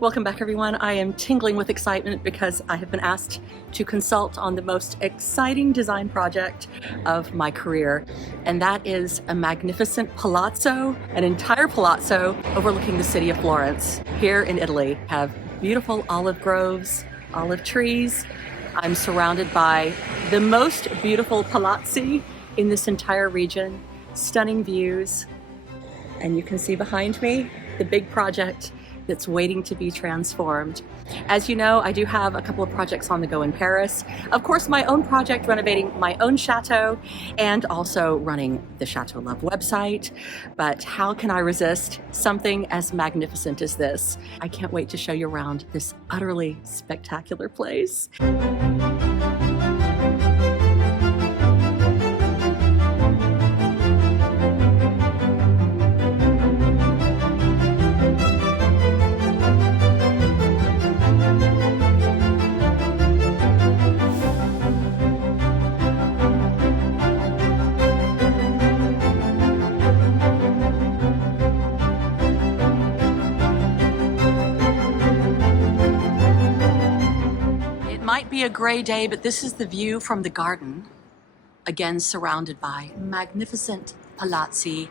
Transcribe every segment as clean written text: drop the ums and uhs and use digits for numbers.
Welcome back, everyone. I am tingling with excitement because I have been asked to consult on the most exciting design project of my career, and that is a magnificent palazzo, an entire palazzo overlooking the city of Florence here in Italy. Have beautiful olive groves, olive trees. I'm surrounded by the most beautiful palazzi in this entire region, stunning views, and you can see behind me the big project that's waiting to be transformed. As you know, I do have a couple of projects on the go in Paris. Of course, my own project renovating my own chateau and also running the Chateau Love website. But how can I resist something as magnificent as this? I can't wait to show you around this utterly spectacular place. Might be a gray day, but this is the view from the garden, again surrounded by magnificent palazzi,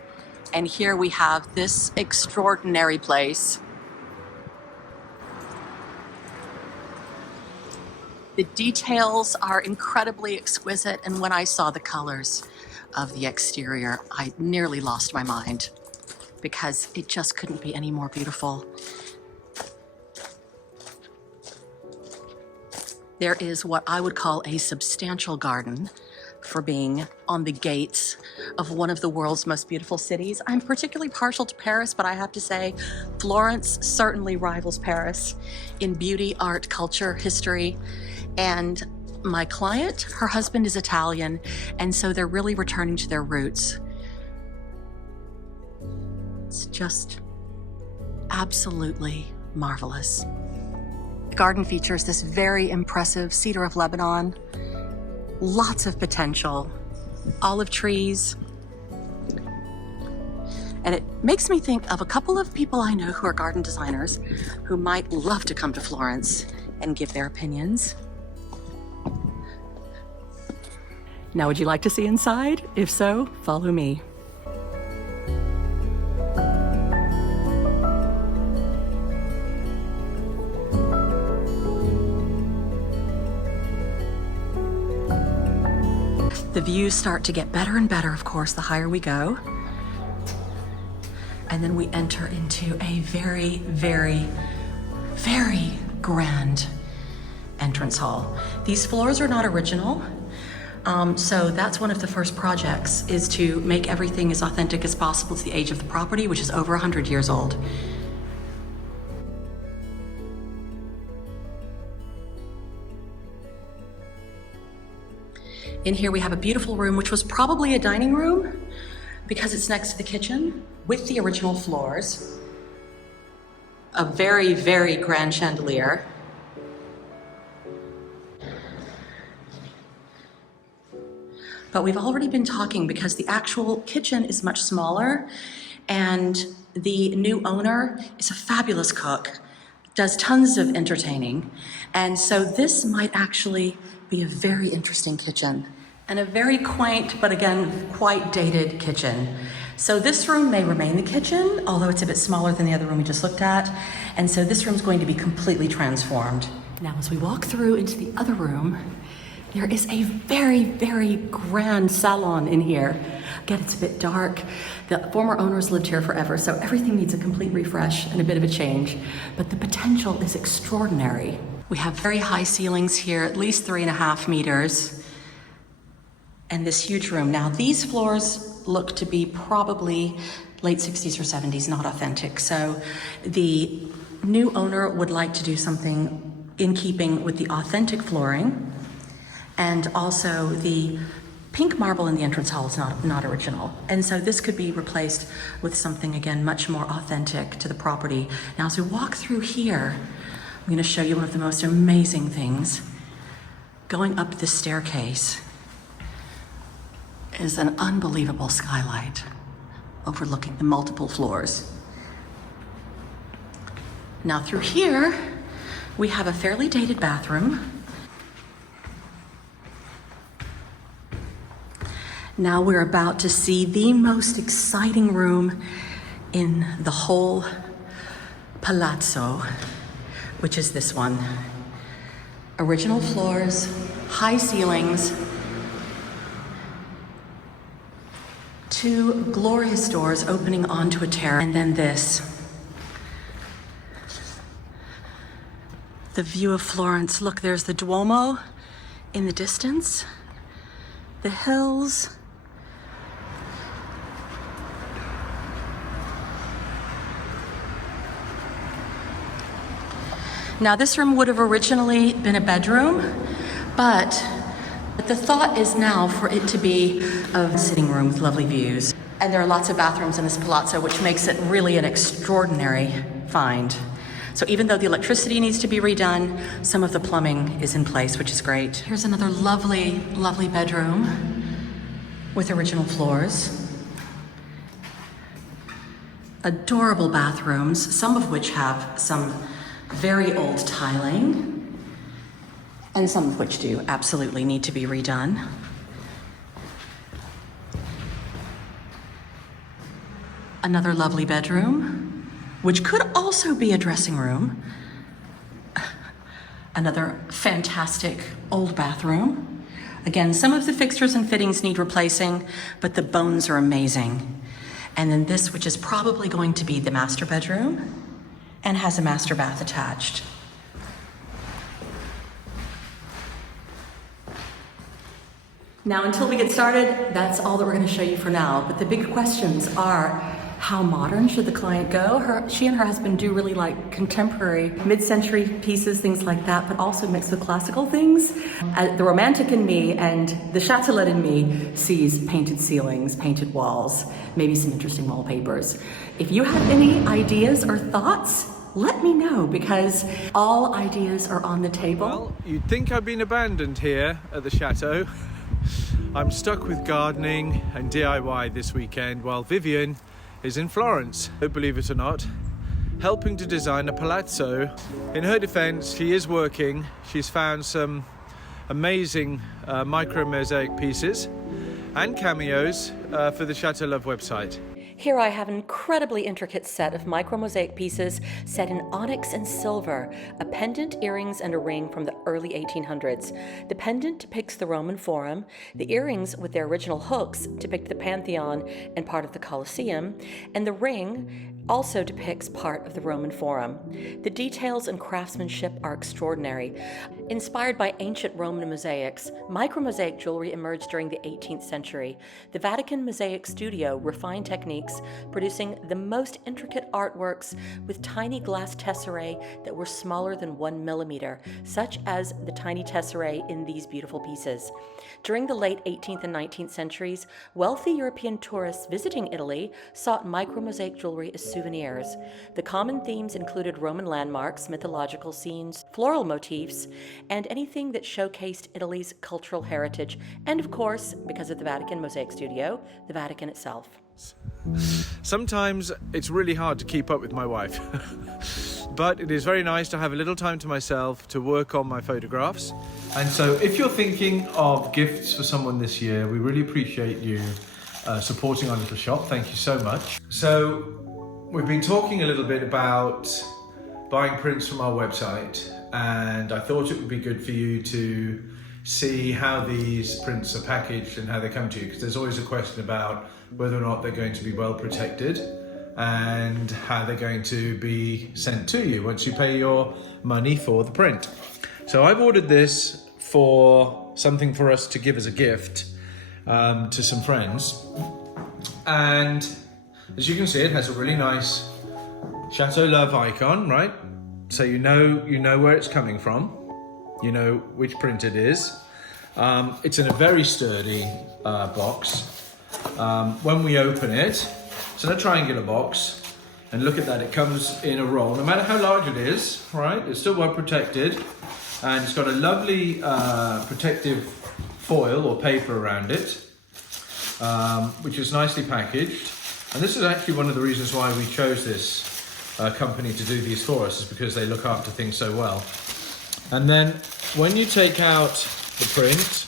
and here we have this extraordinary place. The details are incredibly exquisite, and when I saw the colors of the exterior, I nearly lost my mind because it just couldn't be any more beautiful. There is what I would call a substantial garden for being on the gates of one of the world's most beautiful cities. I'm particularly partial to Paris, but I have to say Florence certainly rivals Paris in beauty, art, culture, history. And my client, her husband is Italian, and so they're really returning to their roots. It's just absolutely marvelous. The garden features this very impressive cedar of Lebanon, lots of potential, olive trees, and it makes me think of a couple of people I know who are garden designers who might love to come to Florence and give their opinions. Now, would you like to see inside? If so, follow me. The views start to get better and better, of course, the higher we go. And then we enter into a very, very, very grand entrance hall. These floors are not original. So that's one of the first projects, is to make everything as authentic as possible to the age of the property, which is over 100 years old. In here we have a beautiful room, which was probably a dining room because it's next to the kitchen with the original floors. A very, very grand chandelier. But we've already been talking because the actual kitchen is much smaller, and the new owner is a fabulous cook, does tons of entertaining. And so this might actually be a very interesting kitchen and a very quaint, but again, quite dated kitchen. So this room may remain the kitchen, although it's a bit smaller than the other room we just looked at. And so this room's going to be completely transformed. Now, as we walk through into the other room, there is a very, very grand salon in here. Again, it's a bit dark. The former owners lived here forever, so everything needs a complete refresh and a bit of a change. But the potential is extraordinary. We have very high ceilings here, at least 3.5 meters. And this huge room. Now, these floors look to be probably late 60s or 70s, not authentic. So the new owner would like to do something in keeping with the authentic flooring. And also the pink marble in the entrance hall is not original. And so this could be replaced with something, again, much more authentic to the property. Now, as we walk through here, I'm going to show you one of the most amazing things. Going up this staircase is an unbelievable skylight overlooking the multiple floors. Now through here, we have a fairly dated bathroom. Now we're about to see the most exciting room in the whole palazzo, which is this one. Original floors, high ceilings, 2 glorious doors opening onto a terrace, and then this. The view of Florence. Look, there's the Duomo in the distance, the hills. Now this room would have originally been a bedroom, but the thought is now for it to be a sitting room with lovely views. And there are lots of bathrooms in this palazzo, which makes it really an extraordinary find. So even though the electricity needs to be redone, some of the plumbing is in place, which is great. Here's another lovely, lovely bedroom with original floors. Adorable bathrooms, some of which have some very old tiling, and some of which do absolutely need to be redone. Another lovely bedroom, which could also be a dressing room. Another fantastic old bathroom. Again, some of the fixtures and fittings need replacing, but the bones are amazing. And then this, which is probably going to be the master bedroom, and has a master bath attached. Now, until we get started, that's all that we're going to show you for now. But the big questions are, how modern should the client go? She and her husband do really like contemporary, mid-century pieces, things like that, but also mixed with classical things. The romantic in me and the châtelaine in me sees painted ceilings, painted walls, maybe some interesting wallpapers. If you have any ideas or thoughts, let me know, because all ideas are on the table. Well, you'd think I've been abandoned here at the chateau. I'm stuck with gardening and DIY this weekend while Vivienne is in Florence, believe it or not, helping to design a palazzo. In her defense, she is working. She's found some amazing micromosaic pieces and cameos for the Chateau Love website. Here I have an incredibly intricate set of micromosaic pieces set in onyx and silver, a pendant, earrings, and a ring from the early 1800s. The pendant depicts the Roman Forum, the earrings with their original hooks depict the Pantheon and part of the Colosseum, and the ring also depicts part of the Roman Forum. The details and craftsmanship are extraordinary. Inspired by ancient Roman mosaics, micromosaic jewelry emerged during the 18th century. The Vatican Mosaic Studio refined techniques, producing the most intricate artworks with tiny glass tesserae that were smaller than 1 millimeter, such as the tiny tesserae in these beautiful pieces. During the late 18th and 19th centuries, wealthy European tourists visiting Italy sought micromosaic jewelry as souvenirs. The common themes included Roman landmarks, mythological scenes, floral motifs, and anything that showcased Italy's cultural heritage, and of course, because of the Vatican Mosaic Studio, the Vatican itself. Sometimes it's really hard to keep up with my wife, but it is very nice to have a little time to myself to work on my photographs. And so if you're thinking of gifts for someone this year, we really appreciate you supporting our little shop. Thank you so much. So we've been talking a little bit about buying prints from our website, and I thought it would be good for you to see how these prints are packaged and how they come to you, because there's always a question about whether or not they're going to be well protected and how they're going to be sent to you once you pay your money for the print. So I've ordered this for something for us to give as a gift to some friends, and as you can see, it has a really nice Chateau Love icon, right? So you know where it's coming from, you know which print it is. It's in a very sturdy box. When we open it, it's in a triangular box, and look at that, it comes in a roll. No matter how large it is, right, it's still well protected, and it's got a lovely protective foil or paper around it, which is nicely packaged. And this is actually one of the reasons why we chose this company to do these for us is because they look after things so well. And then when you take out the print,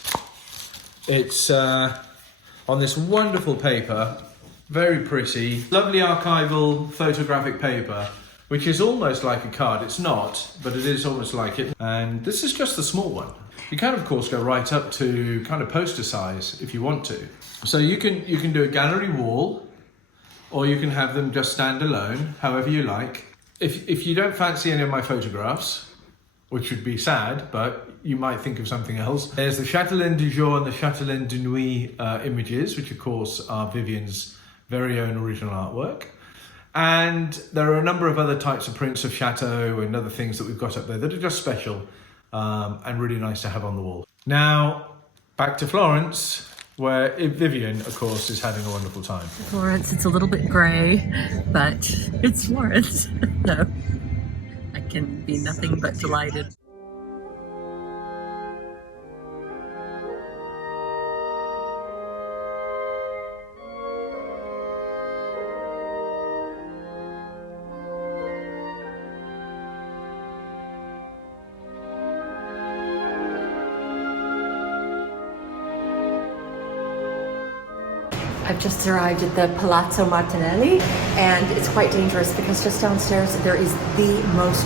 it's on this wonderful paper, very pretty, lovely archival photographic paper, which is almost like a card. It's not, but it is almost like it. And this is just the small one. You can, of course, go right up to kind of poster size if you want to. So you can do a gallery wall, or you can have them just stand alone, however you like. If you don't fancy any of my photographs, which would be sad, but you might think of something else. There's the châtelaine du jour and the châtelaine de nuit images, which of course are Vivienne's very own original artwork. And there are a number of other types of prints of chateau and other things that we've got up there that are just special and really nice to have on the wall. Now, back to Florence, where Vivienne, of course, is having a wonderful time. Florence, it's a little bit grey, but it's Florence. No, I can be nothing but delighted. I've just arrived at the Palazzo Martinelli, and it's quite dangerous because just downstairs there is the most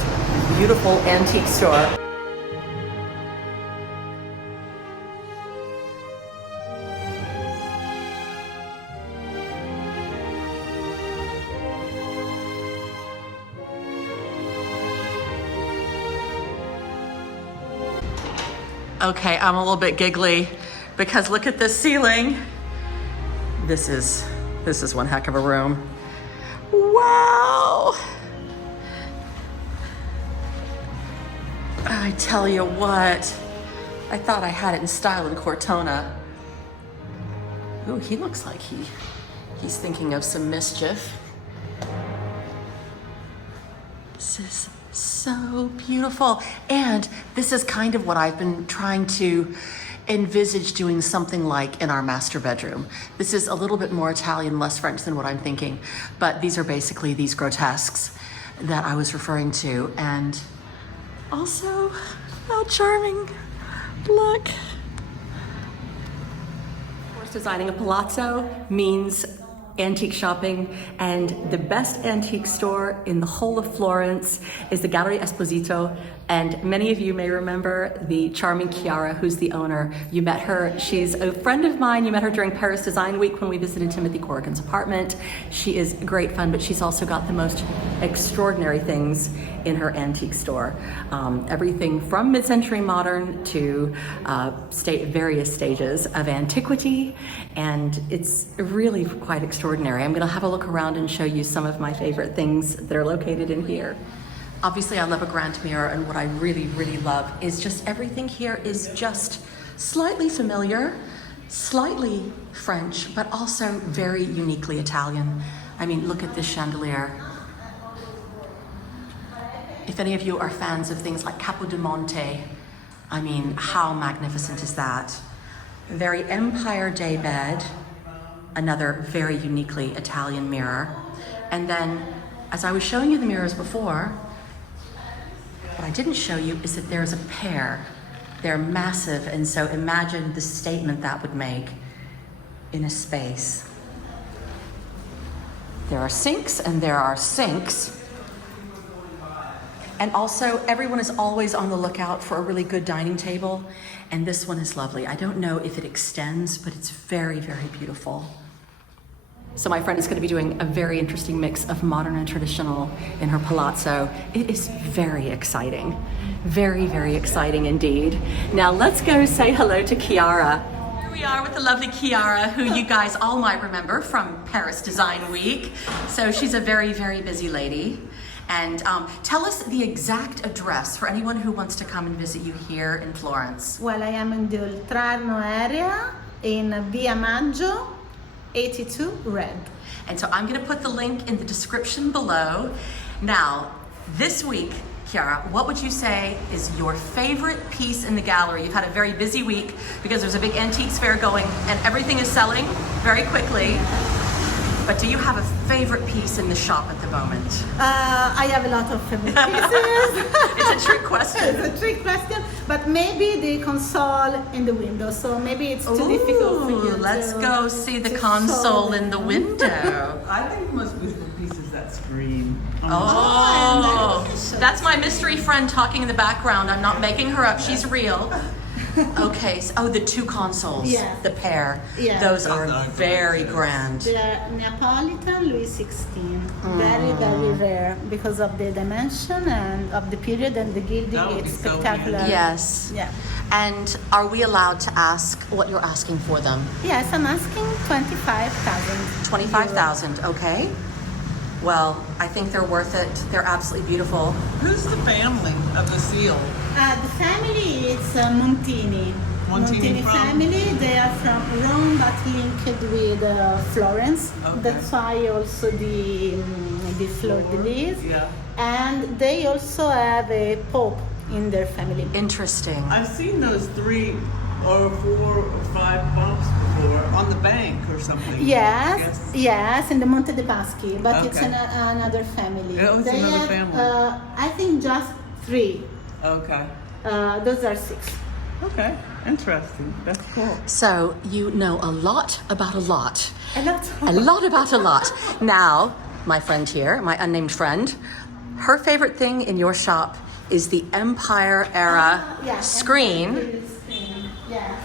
beautiful antique store. Okay, I'm a little bit giggly because look at this ceiling. This is one heck of a room. Wow! I tell you what, I thought I had it in style in Cortona. Ooh, he looks like he's thinking of some mischief. This is so beautiful. And this is kind of what I've been trying to envisage doing something like in our master bedroom. This is a little bit more Italian, less French than what I'm thinking, but these are basically these grotesques that I was referring to. And also, how charming. Look. Of course, designing a palazzo means antique shopping, and the best antique store in the whole of Florence is the GalleryEsposito. And many of you may remember the charming Chiara, who's the owner. You met her. She's a friend of mine. You met her during Paris Design Week when we visited Timothy Corrigan's apartment. She is great fun, but she's also got the most extraordinary things in her antique store. Everything from mid-century modern to various stages of antiquity, and it's really quite extraordinary. I'm gonna have a look around and show you some of my favorite things that are located in here. Obviously, I love a grand mirror, and what I really, really love is just everything here is just slightly familiar, slightly French, but also very uniquely Italian. I mean, look at this chandelier. If any of you are fans of things like Capo di Monte, I mean, how magnificent is that? Very Empire Day bed, another very uniquely Italian mirror. And then, as I was showing you the mirrors before, what I didn't show you is that there's a pair. They're massive, and so imagine the statement that would make in a space. There are sinks and there are sinks. And also, everyone is always on the lookout for a really good dining table, and this one is lovely. I don't know if it extends, but it's very, very beautiful. So my friend is going to be doing a very interesting mix of modern and traditional in her palazzo. It is very exciting. Very, very exciting indeed. Now let's go say hello to Kiara. Here we are with the lovely Kiara, who you guys all might remember from Paris Design Week. So she's a very, very busy lady. And tell us the exact address for anyone who wants to come and visit you here in Florence. Well, I am in the Oltrarno area in Via Maggio, 82 Red. And so I'm going to put the link in the description below. Now, this week, Chiara, what would you say is your favorite piece in the gallery? You've had a very busy week because there's a big antiques fair going and everything is selling very quickly. But do you have a favorite piece in the shop at the moment? I have a lot of favorite pieces. It's a trick question. It's a trick question, but maybe the console in the window. So maybe it's too difficult for you. Let's to- go see the to console solve in it. the window. I think most beautiful piece is that screen. Oh, that's my mystery friend talking in the background. I'm not making her up. She's real. Okay, so, the two consoles, Yes. the pair, Yes. those are very grand. They are Neapolitan Louis XVI. Very, very rare because of the dimension and of the period and the gilding. That would It's be so spectacular. Yes. Yeah. And are we allowed to ask what you're asking for them? Yes, I'm asking 25,000. 25,000, okay. Well, I think they're worth it. They're absolutely beautiful. Who's the family of the seal? The family is Montini. Montini from? family. They are from Rome, but linked with Florence. Okay. That's why also the fleur de lis. Yeah. And they also have a pope in their family. Interesting. I've seen those 3 or 4 or 5 bumps before on the bank or something. Yes, in the Monte dei Paschi, but it's Okay. another family. Oh, it's they another have, family. I think just 3. Okay. Those are 6. Okay. Interesting. That's cool. So you know a lot about a lot. A lot. A lot about a lot. Now, my friend here, my unnamed friend, her favorite thing in your shop is the Empire era screen. Yeah.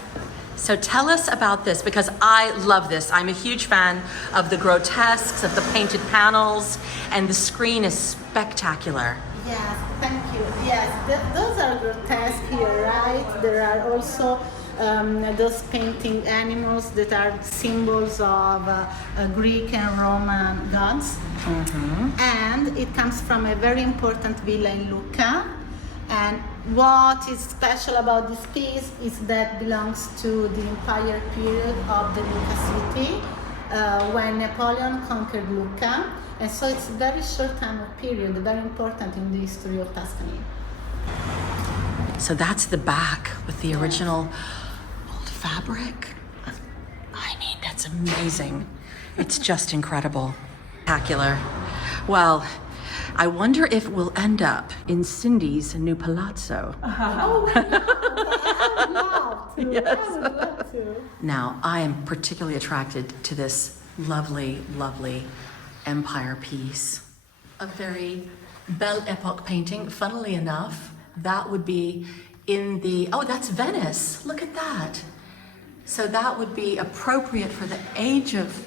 So tell us about this, because I love this. I'm a huge fan of the grotesques, of the painted panels, and the screen is spectacular. Yes, thank you. Yes, those are grotesque, you're right. There are also those painting animals that are symbols of Greek and Roman gods. And it comes from a very important villa in Lucca. And what is special about this piece is that belongs to the Empire period of the Lucca city, when Napoleon conquered Lucca. And so it's a very short time of period, very important in the history of Tuscany. So that's the back with the original old fabric. I mean, that's amazing. It's just incredible. Spectacular. Well, I wonder if we'll end up in Cindy's new palazzo. Oh, I would love to. Yes. I would love to. Now, I am particularly attracted to this lovely, lovely empire piece. A very Belle Epoque painting. Funnily enough, that would be in the, oh, that's Venice. Look at that. So that would be appropriate for the age of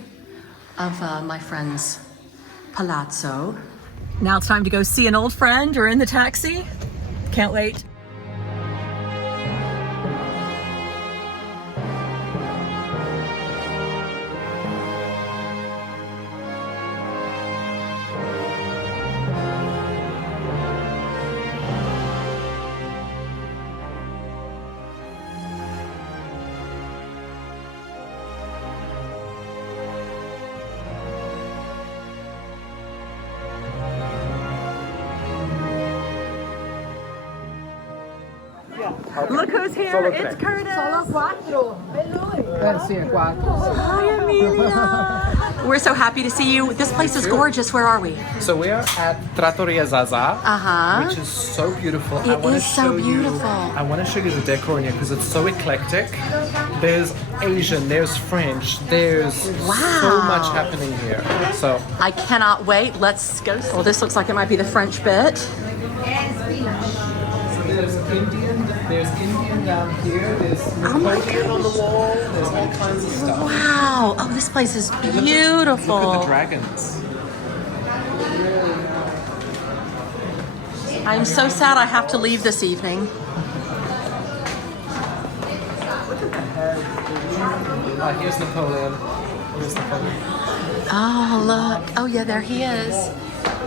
my friend's palazzo. Now it's time to go see an old friend. We're in the taxi. Can't wait. Look who's here. It's Curtis. Hi, Amelia. We're so happy to see you. This place is gorgeous. Where are we? So we are at Trattoria Zaza, Uh-huh. which is so beautiful. It is so beautiful. I want to show you the decor in here because it's so eclectic. There's Asian, there's French, there's so Wow. much happening here. So I cannot wait. Let's go. Well, this looks like it might be the French bit. there's Indian down here. There's Oh my Napoleon on the goodness. wall. There's all kinds of stuff. Wow. Oh, this place is beautiful. Look at the dragons. I'm so sad I have to leave this evening. Here's Napoleon. Here's Napoleon. Oh, look. Oh, yeah, there he is.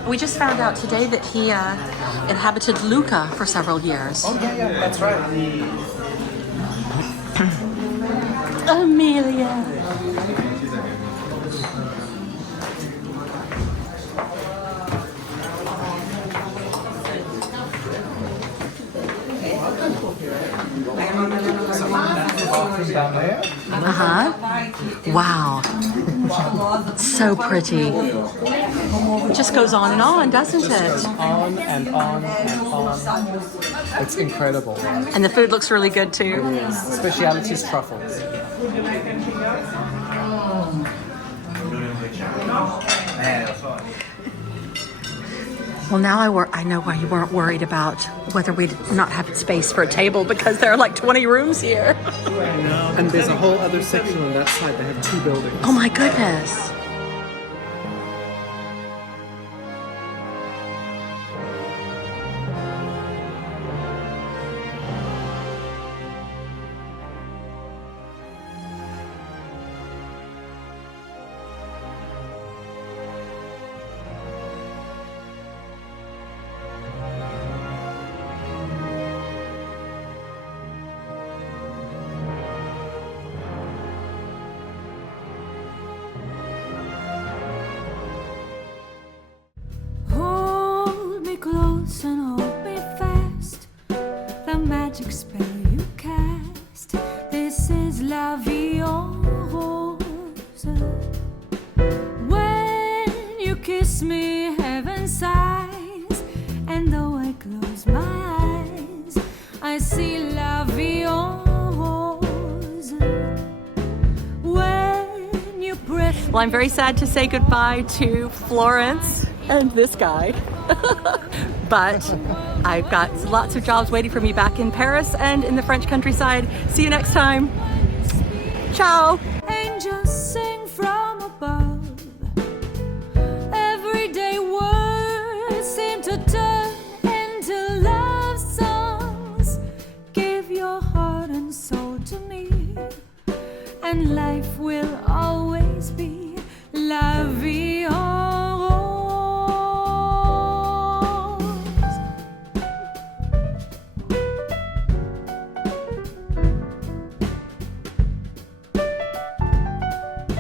We just found out today that he inhabited Lucca for several years. Oh yeah, that's right. Amelia. bathroom down there. Uh-huh. Wow. So pretty. It just goes on and on, doesn't it? On and on and on. It's incredible. And the food looks really good too. Speciality is truffles. Well, now I know why you weren't worried about whether we'd not have space for a table, because there are like 20 rooms here. And there's a whole other section on that side. They have 2 buildings. Oh my goodness. Close and hold me fast, the magic spell you cast. This is la vie en rose. When you kiss me, heaven sighs, and though I close my eyes, I see la vie en rose. When you breath. Well, I'm very sad to say goodbye to Florence and this guy. But I've got lots of jobs waiting for me back in Paris and in the French countryside. See you next time. Ciao. Angels sing from above. Everyday words seem to turn into love songs. Give your heart and soul to me, and life will